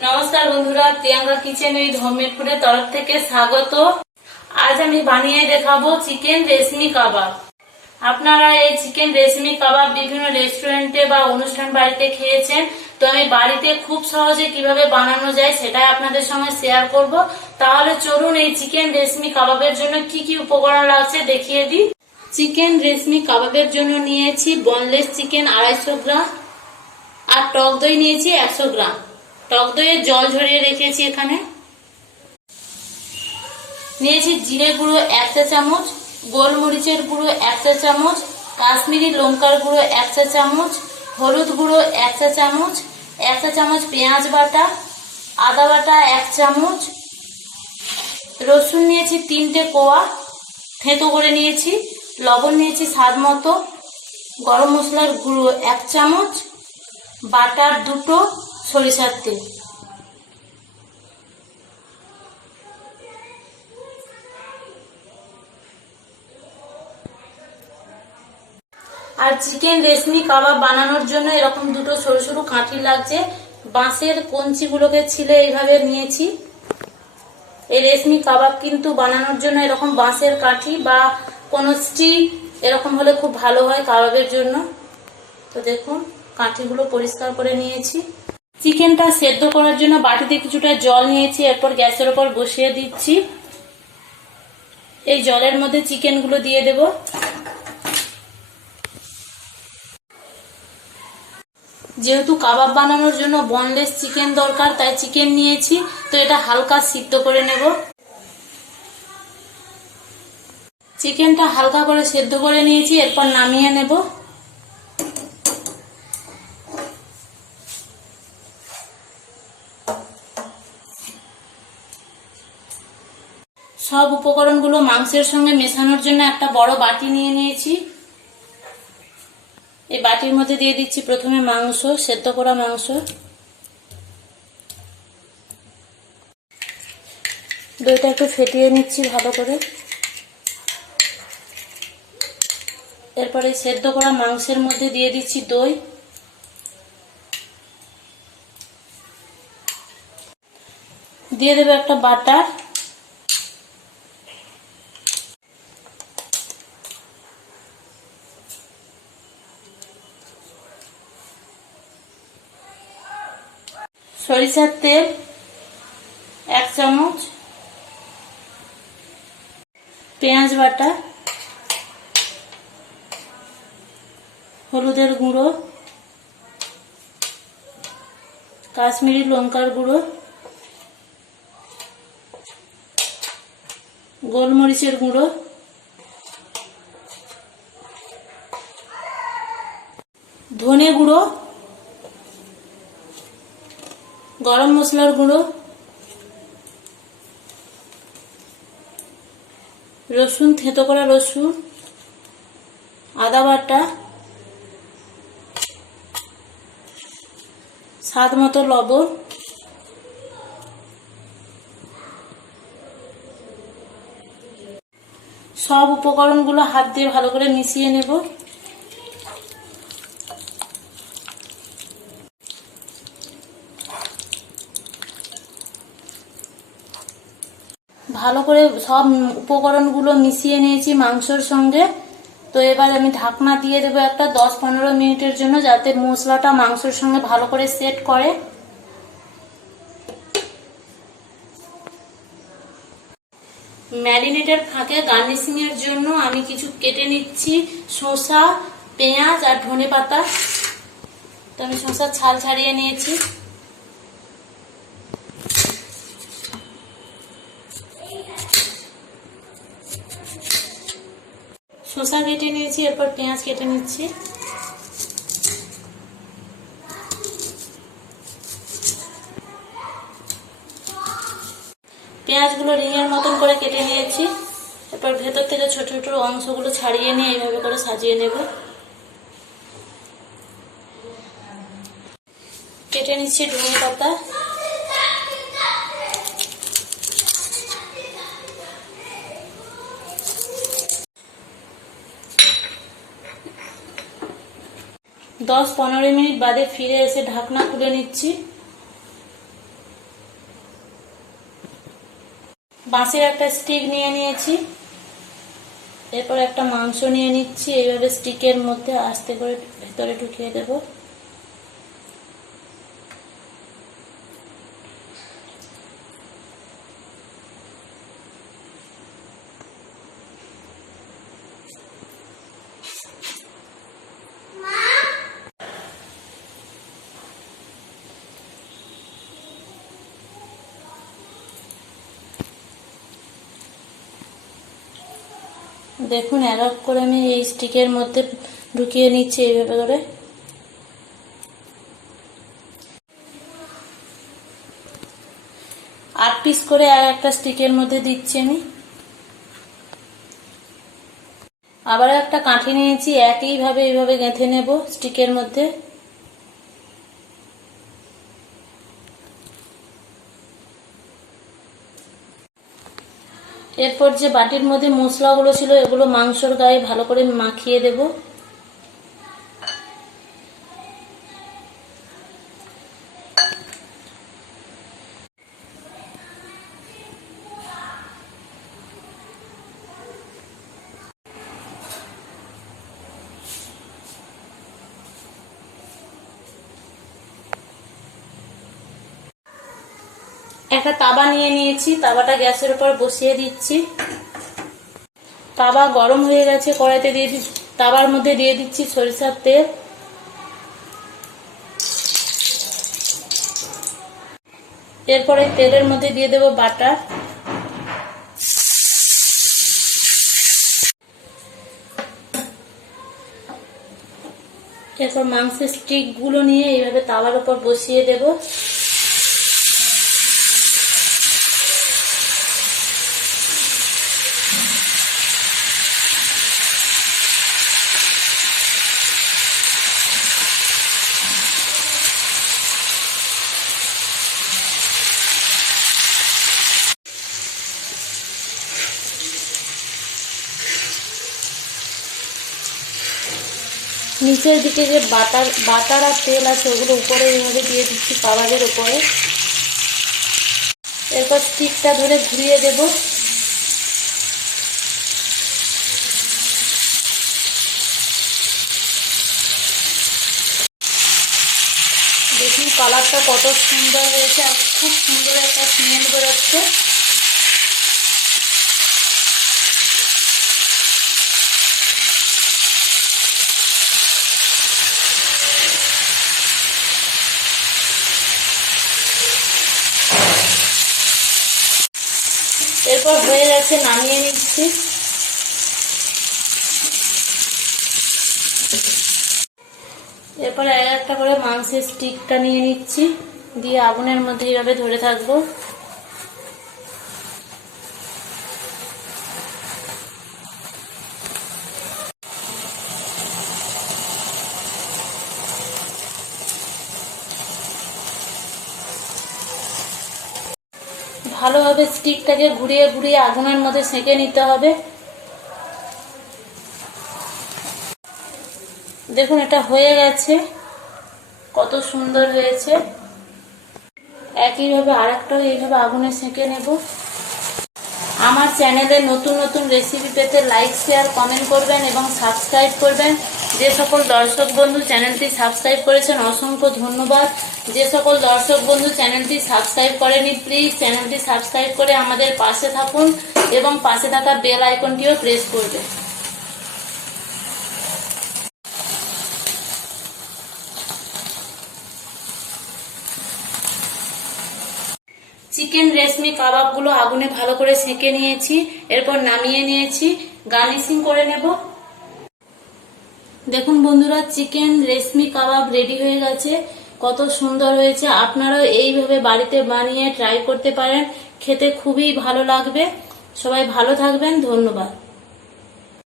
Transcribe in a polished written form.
নমস্কার বন্ধুরা, Priyanka kitchen with homemade ফুডের তরফ থেকে স্বাগত। আজ আমি বানিয়ে দেখাবো চিকেন রেশমি কাবাব। আপনারা এই চিকেন রেশমি কাবাব বিভিন্ন রেস্টুরেন্টে বা অনুষ্ঠান বাড়িতে খেয়েছেন, তো আমি বাড়িতে খুব সহজে কিভাবে বানানো যায় সেটাই আপনাদের সঙ্গে শেয়ার করব। তাহলে চলুন এই চিকেন রেশমি কাবাবের জন্য কি কি উপকরণ লাগছে দেখিয়ে দিই। চিকেন রেশমি কাবাবের জন্য নিয়েছি বোনলেস চিকেন 250 গ্রাম আর টক দই নিয়েছি 100 গ্রাম। টক দইয়ের জল ঝরিয়ে রেখেছি। এখানে নিয়েছি জিরে গুঁড়ো 1 চা চামচ, গোলমরিচের গুঁড়ো 1 চা চামচ, কাশ্মীরি লঙ্কার গুঁড়ো 1 চা চামচ, হলুদ গুঁড়ো 1 চা চামচ, 1 চা চামচ পেঁয়াজ বাটা, আদা বাটা 1 চামচ, রসুন নিয়েছি 3টে কোয়া থেঁতো করে নিয়েছি, লবণ নিয়েছি স্বাদ মতো, গরম মশলার গুঁড়ো 1 চামচ, বাটার 2টো, সরিষার তেল। আর চিকেন রেশমি কাবাব বানানোর জন্য এরকম 2টো সরু সরু কাঠি লাগছে। বাঁশের কঞ্চিগুলোকে ছিলে এইভাবে নিয়েছি। এই রেশমি কাবাব কিন্তু বানানোর জন্য এরকম বাঁশের কাঠি বা কোনো স্টিক এরকম হলে খুব ভালো হয় কাবাবের জন্য। তো দেখুন কাঠিগুলো পরিষ্কার করে নিয়েছি। চিকেনটা সেদ্ধ করার জন্য বাটিতে কিছুটা জল নিয়েছি, এরপর গ্যাসের উপর বসিয়ে দিচ্ছি। এই জলের মধ্যে চিকেনগুলো দিয়ে দেব। যেহেতু কাবাব বানানোর জন্য বোনলেস চিকেন দরকার, তাই চিকেন নিয়েছি। তো এটা হালকা সিদ্ধ করে নেব। চিকেনটা হালকা করে সেদ্ধ করে নিয়েছি, এরপর নামিয়ে নেব। সব উপকরণগুলো মাংসের সঙ্গে মেশানোর জন্য একটা বড় বাটি নিয়ে নিয়েছি। এই বাটির মধ্যে দিয়ে দিচ্ছি প্রথমে মাংস, সেদ্ধ করা মাংস। দইটা একটু ফেটিয়ে নিচ্ছি ভালো করে। এরপরে সেদ্ধ করা মাংসের মধ্যে দিয়ে দিচ্ছি দই। দিয়ে দেবো একটা বাটার। সরিষার তেল 1 চামচ, পেঁয়াজ বাটা, হলুদের গুঁড়ো, কাশ্মীরি লঙ্কার গুঁড়ো, গোলমরিচের গুঁড়ো, ধনে গুঁড়ো, গরম মশলার গুঁড়ো, রসুন থেঁতো করা রসুন, আদা বাটা, স্বাদ মতো লবণ, সব উপকরণগুলো হাত দিয়ে ভালো করে মিশিয়ে নেব। ভালো করে সব উপকরণগুলো মিশিয়ে নিয়েছি মাংসর সঙ্গে। তো এবার আমি ঢাকনা দিয়ে দেবো একটা 10-15 মিনিটের জন্য, যাতে মশলাটা মাংসের সঙ্গে ভালো করে সেট করে। ম্যারিনেটের ফাঁকে গার্নিশিং এর জন্য আমি কিছু কেটে নিচ্ছি শসা, পেঁয়াজ আর ধনেপাতা। তো আমি শসার ছাল ছাড়িয়ে নিয়েছি। শসা কেটে নিয়েছি, এরপর পেঁয়াজ কেটে নিচ্ছি। পেঁয়াজগুলো রিংয়ের মতন করে কেটে নিয়েছি। এরপর ভেতর থেকে ছোট ছোট অংশগুলো ছাড়িয়ে নিয়ে এইভাবে করে সাজিয়ে নেব। কেটে নিচ্ছি ধনেপাতা। दस 15 मिनट बादे फिरे एसे ढाकना खुले निচ্ছি। বাঁশের একটা স্টিক নিয়ে নিয়েছি। এরপর একটা মাংস নিয়ে নিচ্ছি, এইভাবে স্টিকের মধ্যে আস্তে করে ভেতরে ঢুকিয়ে দেব। দেখুন এক এক করে আমি এই স্টিকের মধ্যে ঢুকিয়ে নিচ্ছি এইভাবে করে। 8 পিস করে একটা স্টিকের মধ্যে দিচ্ছি আমি। আবার একটা কাঠি নিয়েছি, একইভাবে এইভাবে গেঁথে নেব স্টিকের মধ্যে। এরপর যে বাটির মধ্যে মশলাগুলো ছিল এগুলো মাংসর গায়ে ভালো করে মাখিয়ে দেব। একটা তাওয়া নিয়ে নিয়েছি, তাওয়াটা গ্যাসের উপর বসিয়ে দিচ্ছি। তাওয়া গরম হয়ে গেছে, কড়াইতে দিয়ে দিচ্ছি, তাওয়ার মধ্যে দিয়ে দিচ্ছি সরিষার তেল। এরপরে তেলের মধ্যে দিয়ে দেব বাটার। এরপর মাংসের স্টিক গুলো নিয়ে এইভাবে তাওয়ার উপর বসিয়ে দেব। নিচের দিকে যে বাটার আর তেল আছে ওগুলো উপরে এইভাবে দিয়ে দিচ্ছি কাবাবের উপরে। এরপর স্টিকটা ধরে ঘুরিয়ে দেব। দেখুন কালারটা কত সুন্দর হয়েছে, আর খুব সুন্দর একটা স্মেল বেরোচ্ছে। এরপর হয়ে গেছে, নামিয়ে নিচ্ছি। এরপর একটা করে মাংসের স্টিকটা নিয়ে নিচ্ছি, দিয়ে আগুনের মধ্যে এইভাবে ধরে থাকবো। ভালোভাবে স্টিকটাকে ঘুরিয়ে ঘুরিয়ে আগুনের মধ্যে সেঁকে নিতে হবে। দেখুন এটা হয়ে গেছে, কত সুন্দর হয়েছে। একইভাবে আরেকটাও এইভাবে আগুনে সেঁকে নেব। আমার চ্যানেলে নতুন নতুন রেসিপি পেতে লাইক, শেয়ার, কমেন্ট করবেন এবং সাবস্ক্রাইব করবেন। যে সকল দর্শক বন্ধু চ্যানেলটি সাবস্ক্রাইব করেছেন অসংখ্য ধন্যবাদ। যে সকল দর্শক বন্ধু চ্যানেলটি সাবস্ক্রাইব করেনি প্লিজ চ্যানেলটি সাবস্ক্রাইব করে আমাদের পাশে থাকুন এবং পাশে থাকা বেল আইকনটিও প্রেস করবেন। চিকেন রেশমি কাবাবগুলো আগুনে ভালো করে সেঁকে নিয়েছি, এরপর নামিয়ে নিয়েছি, গার্নিশিং করে নেব। দেখুন বন্ধুরা চিকেন রেশমি কাবাব রেডি হয়ে গেছে, কত সুন্দর হয়েছে। আপনারাও এইভাবে বাড়িতে বানিয়ে ট্রাই করতে পারেন, খেতে খুবই ভালো লাগবে। সবাই ভালো থাকবেন, ধন্যবাদ।